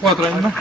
Cuatro años más.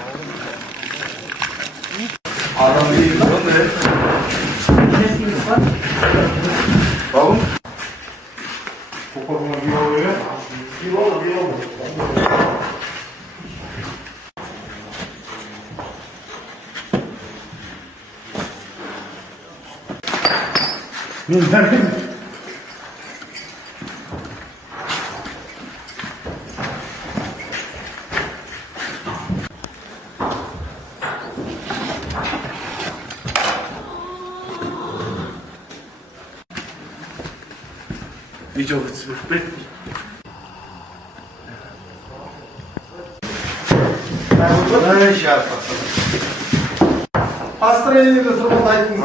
이쪽으로 빼. Построение сработает не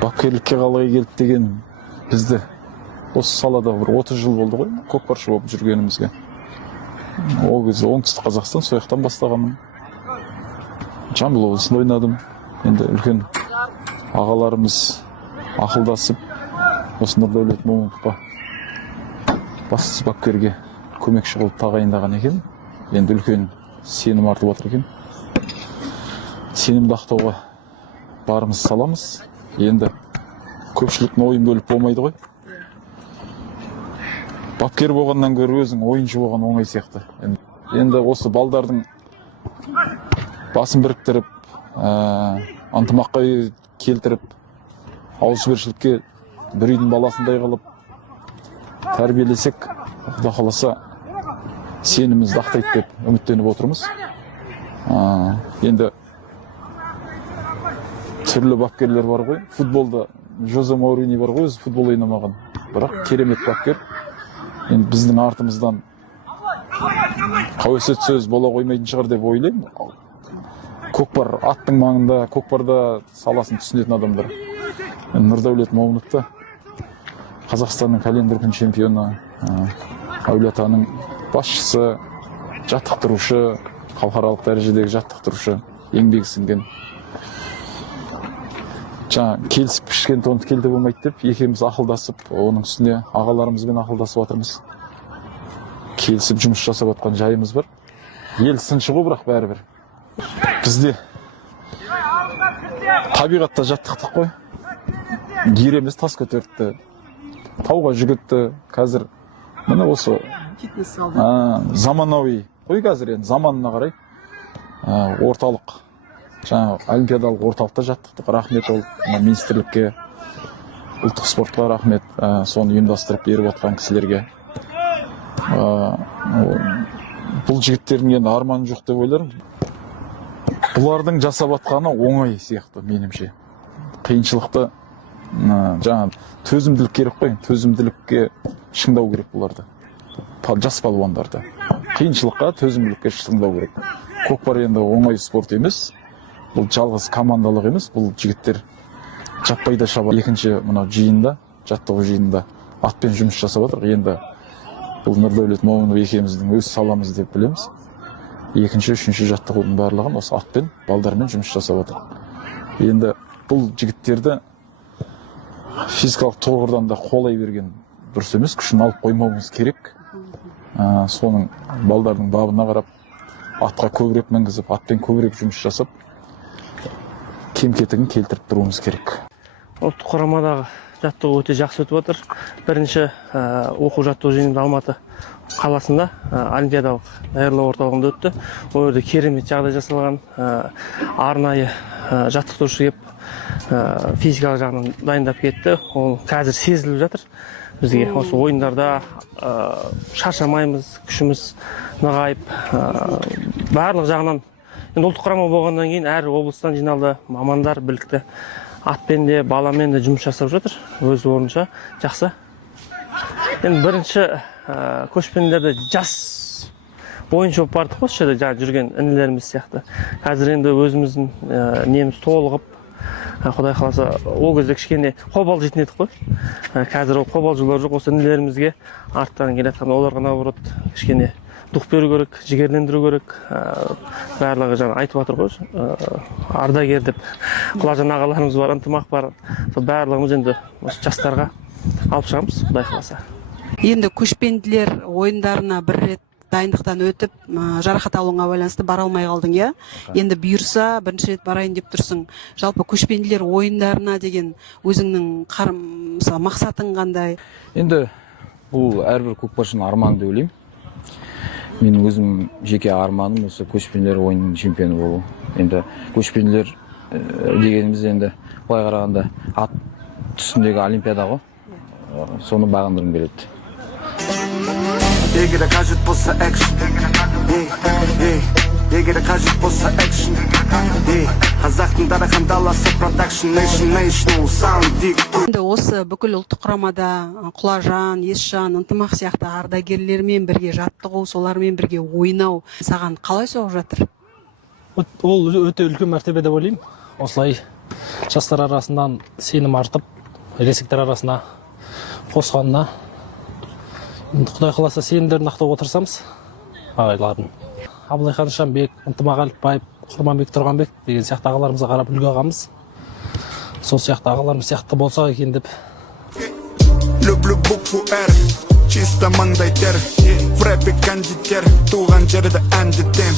Бапкерлікке қалай келді деген бізді осы салада бір 30 жыл болды ғой, көкпаршы болып жүргенімізге. Ол кезде оңтүстік Қазақстан, сояқтан бастағанмын. Жамбыл облысында ойнадым. Енді үлкен ағаларымыз ақылдасып, осы Нұрдәулет Момыновқа бас бапкерге көмекші қылып тағайындаған екен. Енді үлкен сенім артып отыр екен. Сенімді ақтауға барымыз саламыз. Енді көпшіліктің ойын бөліп болмайды ғой. Бапкер болғаннан гөрі өзің ойыншы болған оңай сияқты. Енді осы балдардың басын біріктіріп, ынтымаққа келтіріп, ауызбіршілікке бір үйдің баласындай қылып тәрбиелесек, Құда қаласа сенімімізді ақтайды деп үміттеніп отырмыз. Енді түрлі бапкерлер бар ғой. Футболда Жозе Маурини бар ғой, өзі футбол ойнамаған. Бірақ керемет бапкер. Енді біздің артымыздан қауесет сөз бола қоймайтын шығар деп ойлаймын. Көкпар аттың маңында, көкпарда саласын түсінетін адамдар. Нұрдәулет Момыновты Қазақстанның пәлен дүркін чемпионы, Әулие-Атаның басшысы, жаттықтырушы, халықаралық дәрежедегі жаттықтырушы, еңбегі сіңген. Келісіп пішкен тонты келді болмайды деп, екеуміз ақылдасып, оның үстіне ағаларымызбен ақылдасып жатырмыз. Келісіп жұмыс жасап жатқан жайымыз бар. Ел сыншы ғой, бірақ бәрібір. Бізде табиғатта жаттықтық қой. Гиреміз тас көтерді, тауға жүгітті. Қазір міне осы заманауи қой, қазір енді заманына қарай орталық, олимпиадалық орталықта жаттықтық. Рахмет ол министрлікке, ұлттық спортқа рахмет, соны ұйымдастырып беріп отқан кісілерге. Бұл жігіттердің енді арманы жоқ деп ойларым. Бұлардың жасап атқаны оңай сияқты менімше. Қиыншылықты төзімділік керек қой, төзімділікке шыңдау керек бұларды. Жас палуандарды. Қиыншылыққа, төзімділікке шыңдау керек. Көкпар енді оңай спорт емес. Бұл жалғыз командалық емес, бұл жігіттер жаппайда шаба. Екінші мынау жиында, жаттығу жиында атпен жұмыс жасап отыр. Енді бұл Нұрдәулет Момынов екеуміздің өз саламыз деп білеміз. Екінші, үшінші жаттығудың барлығын осы атпен, балдармен жұмыс жасап отыр. Енді бұл жігіттерді физикалық тұрғыдан да қолай берген дұрыс емес, күшін алып қоймауымыз керек. Соның балдардың бабына қарап, атқа көбірек мінгізіп, атпен көбірек жұмыс жасап, кем-кетігін келтіріп тұруымыз керек. Ұлттық құрамадағы жаттығу өте жақсы өтіп отыр. Бірінші оқу жаттығу жиынымыз Алматы қаласында олимпиадалық даярлау орталығында өтті. Ол жерде керемет жағдай жасалған, арнайы жаттықтырушы келіп физикалық жағынан дайындап кетті. Ол қазір сезіліп жатыр бізге. Осы ойындарда шаршамаймыз, күшіміз нығайып, барлық жағынан. Ұлттық құрама болғаннан кейін әр облыстан жиналды мамандар, білікті атпен де, баламен де жұмыс жасап жатыр. Өз орнынша жақсы. Енді бірінші көшпенділерді жас ойыншы болып бардық қой осы жерде жаңағы жүрген інілеріміз сияқты. Қазір енді өзіміздің неміз толығып, Құдай қаласа ол кезде кішкене қобал жейтін едік қой. Қазір ол қобалжулар жоқ, осы інілерімізге арттан келе жатқан оларға наоборот кішкене дух беру керек, жігерлендіру керек. Барлығы жаңа айтып жатыр ғой, ардагер деп. Құлажан ағаларымыз бар, ынтымақ бар. Сол барлығымыз енді осы жастарға алып шығамыз, Құдай қаласа. Енді көшпенділер ойындарына бір рет дайындықтан өтіп, жарақат алуыңа байланысты бара алмай қалдың, иә? Енді бұйырса, бірінші рет барайын деп тұрсың. Жалпы көшпенділер ойындарына деген өзіңнің мақсатың қандай? Енді бұл әрбір көкпаршының арманы деп ойлаймын. Менің өзім жеке арманым осы көшпенділер ойынының чемпионы болу. Енді көшпенділер дегеніміз енді былай қарағанда ат үстіндегі олимпиада ғой. Соны бағындырғым келеді. Егер қажет болса экшн, егер қажет болса экшн, қазақтың дарахан даласы продакшн, national sound deep. Енді осы бүкіл ұлттық құрамада Құлажан, Есжан, ынтымақ сияқты ардагерлермен бірге жаттығу, солармен бірге ойнау саған қалай соғып жатыр? Ол өте үлкен мәртебе деп ойлаймын. Осылай жастар арасынан сенім артып, ересектер арасына қосқанына. Құдай қаласа сенімдерін ақтауға отырсамыз, ағайлардың. Абылайхан Шамбек, Ынтымақ Әліпбаев, Құрманбек Тұрғанбек деген сияқты ағаларымызға қарап үлгі ағамыз. Сол сияқты ағаларымыз сияқты болсақ екен деп. Люблю букву R, чисто маңдай тер, в рэпе кондитер, туған жерді әндетем.